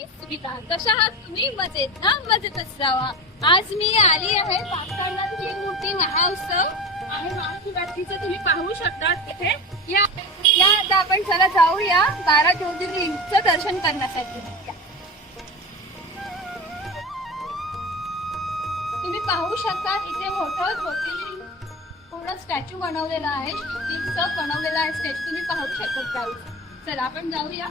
मी सुविधा. कशा आहात तुम्ही? मजेत ना? मजेतच राहा. आज मी आली आहे पाककळ्यात ही मोठी महोत्सव आहे महाशिवरात्रीचं तुम्ही पाहू शकता इथे. या आता आपण चला जाऊया 12 ज्योतिर्लिंगचं दर्शन करण्यासाठी. तुम्ही पाहू शकता इथे मोठं ज्योतिर्लिंग पूर्ण स्टॅच्यू बनवलेला आहे. शिवलिंगचं बनवलेला आहे स्टॅच्यू तुम्ही पाहू शकता. जाऊ चला आपण जाऊया.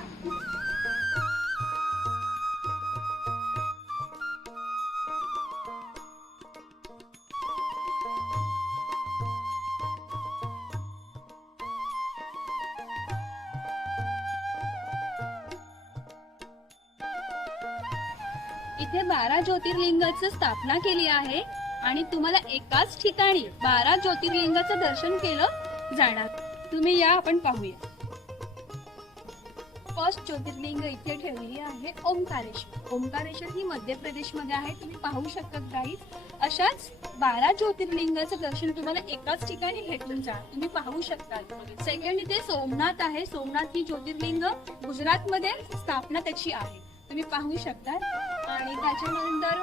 इथे 12 ज्योतिर्लिंगाची स्थापना केली आहे आणि तुम्हाला एकाच ठिकाणी 12 ज्योतिर्लिंगाचं दर्शन केलं जाणार. तुम्ही या आपण पाहूया. फर्स्ट ज्योतिर्लिंग इथे ठेवलेली आहे ओंकारेश्वर. ओंकारेश्वर ही मध्य प्रदेश मध्ये आहे. तुम्ही पाहू शकता गाईज. अशाच 12 ज्योतिर्लिंगाचं दर्शन तुम्हाला एकाच ठिकाणी भेटून जा. तुम्ही पाहू शकता. सेकंड इथे सोमनाथ आहे. सोमनाथ ही ज्योतिर्लिंग गुजरात मध्ये स्थापना त्याची आहे. तुम्ही पाहू शकता. आणि त्याच्यानंतर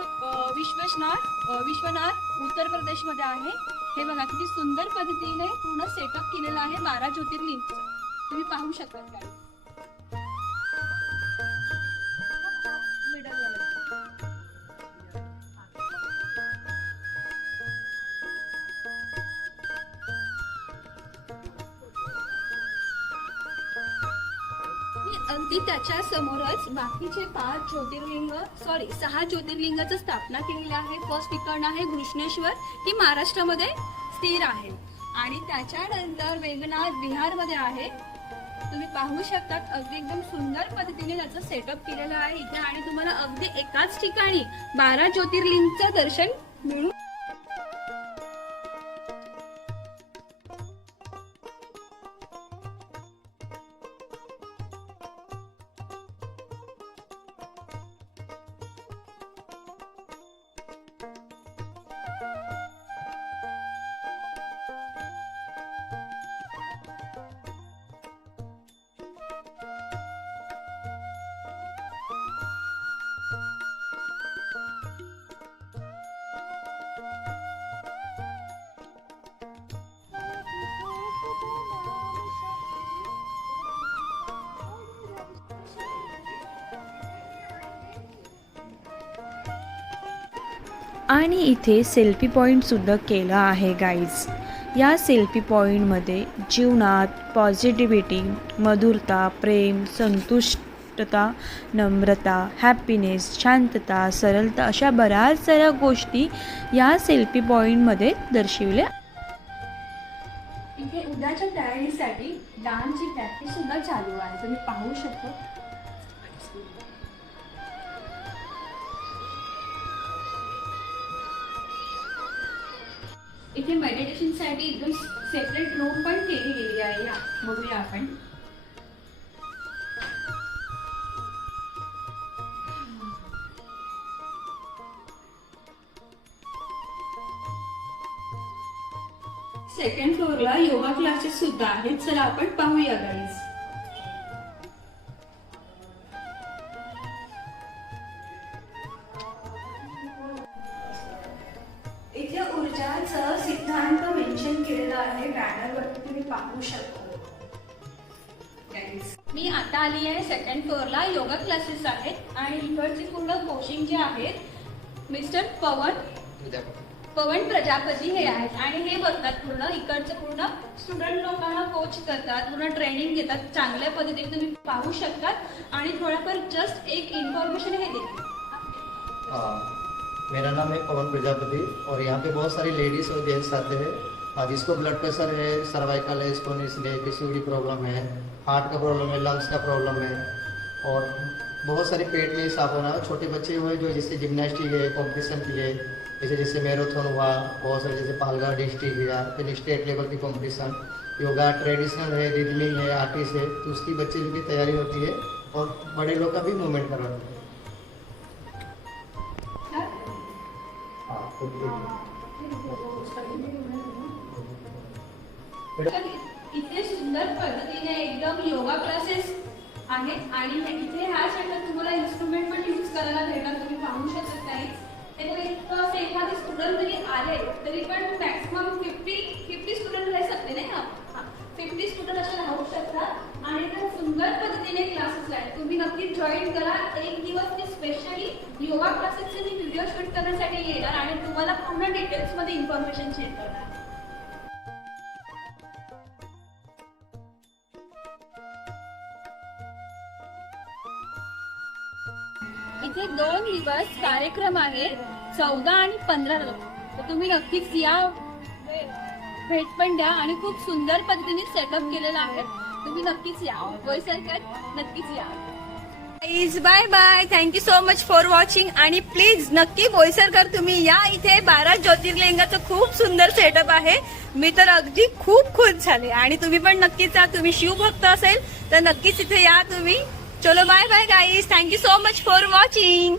विश्वनाथ उत्तर प्रदेश मध्ये आहे. हे बघा किती सुंदर पद्धतीने पूर्ण सेटअप केलेलं आहे 12 ज्योतिर्लिंगचं. तुम्ही पाहू शकता काय. अगदी त्याच्या समोरच बाकीचे 6 ज्योतिर्लिंगाची स्थापना केलेली आहे. फर्स्ट ठिकाण आहे घृष्णेश्वर. ही महाराष्ट्रामध्ये स्थिर आहे. आणि त्याच्यानंतर वेगनाथ बिहारमध्ये आहे. तुम्ही पाहू शकता अगदी एकदम सुंदर पद्धतीने त्याचं सेटअप केलेलं आहे इथे. आणि तुम्हाला अगदी एकाच ठिकाणी 12 ज्योतिर्लिंगचं दर्शन मिळू. आणि इथे सेल्फी पॉईंट सुद्धा केला आहे गाईज. या सेल्फी पॉईंटमध्ये जीवनात पॉझिटिव्हिटी, मधुरता, प्रेम, संतुष्टता, नम्रता, हॅपीनेस, शांतता, सरलता अशा बऱ्याच साऱ्या गोष्टी या सेल्फी पॉईंटमध्ये दर्शविल्या. इथे उद्याच्या तयारीसाठी डान्सची प्रॅक्टिस सुद्धा चालू आहे. तुम्ही पाहू शकता. इथे मेडिटेशन साठी एकदम सेपरेट रूम पण केली गेली आहे. बघूया आपण. सेकंड फ्लोअरला योगा क्लासेस सुद्धा आहेत. चला आपण पाहूया गाईज. इथे ऊर्जाचं सिद्धांत मेन्शन केलेला आहे बॅनरवरती. तुम्ही पाहू शकता. मी आता आली आहे सेकंड फ्लोअरला. योगा क्लासेस आहेत आणि इकडचे पूर्ण कोचिंग जे आहेत मिस्टर पवन प्रजापती हे आहेत. आणि हे बघतात पूर्ण इकडचं पूर्ण स्टुडंट लोकांना कोच करतात, पूर्ण ट्रेनिंग देतात चांगल्या पद्धतीने. तुम्ही पाहू शकता. आणि थोडाफार जस्ट एक इन्फॉर्मेशन हे देते. मेरा नाम है पवन प्रजापति और यहाँ पे बहुत सारी लेडीज़ और जेंट्स आते हैं. जिसको ब्लड प्रेशर है, सर्वाइकल है, स्पोनिस है, पीसीओडी प्रॉब्लम है, हार्ट का प्रॉब्लम है, लंग्स का प्रॉब्लम है और बहुत सारे पेट में साफ होना. छोटे बच्चे हुए जो जिससे जिम्नास्टिक है, कॉम्पिटिशन के लिए जैसे मैराथन हुआ, बहुत सारे जैसे पालघर डिस्ट्रिक्ट हुआ, फिर स्टेट लेवल की कॉम्पिटिशन. योगा ट्रेडिशनल है, रिदमिंग है, आर्टिस्ट है, तो उसकी बच्चे की तैयारी होती है और बड़े लोग का भी मूवमेंट करवाते हैं. इथे सुंदर पद्धतीने एकदम योगा क्लासेस आहेत आणि इथे ह्या साईडला तुम्हाला इन्स्ट्रुमेंट पण स्टुडंट जरी आले तरी पण मॅक्सिमम 50 स्टुडंट राहू शकते नाही का? 50 स्टुडंट असे राहू शकतात आणि त्या सुंदर पद्धतीने क्लासेस आहेत. तुम्ही नक्की जॉईन करा. एक दिवस मी स्पेशली योगा क्लासेसचे मी व्हिडिओ शूट करण्यासाठी येणार आणि तुम्हाला पूर्ण डिटेल्समध्ये इन्फॉर्मेशन शेअर करणार. इथे 2 दिवस कार्यक्रम आहे 14 आणि 15 तर तुम्ही नक्कीच या, भेट पण द्या आणि खूप सुंदर पद्धतीने सेटअप केलेला आहे. तुम्ही नक्कीच या, बोईसरकर नक्कीच या. Bye bye. Thank you so much for watching आणि प्लीज नक्की बोईसरकर तुम्ही या. इथे 12 ज्योतिर्लिंगाचं खूप सुंदर सेटअप आहे. मी तर अगदी खूप खुश झाले आणि तुम्ही पण नक्कीच या. तुम्ही शिवभक्त असेल तर नक्कीच इथे या तुम्ही. चलो bye bye guys. Thank you so much for watching.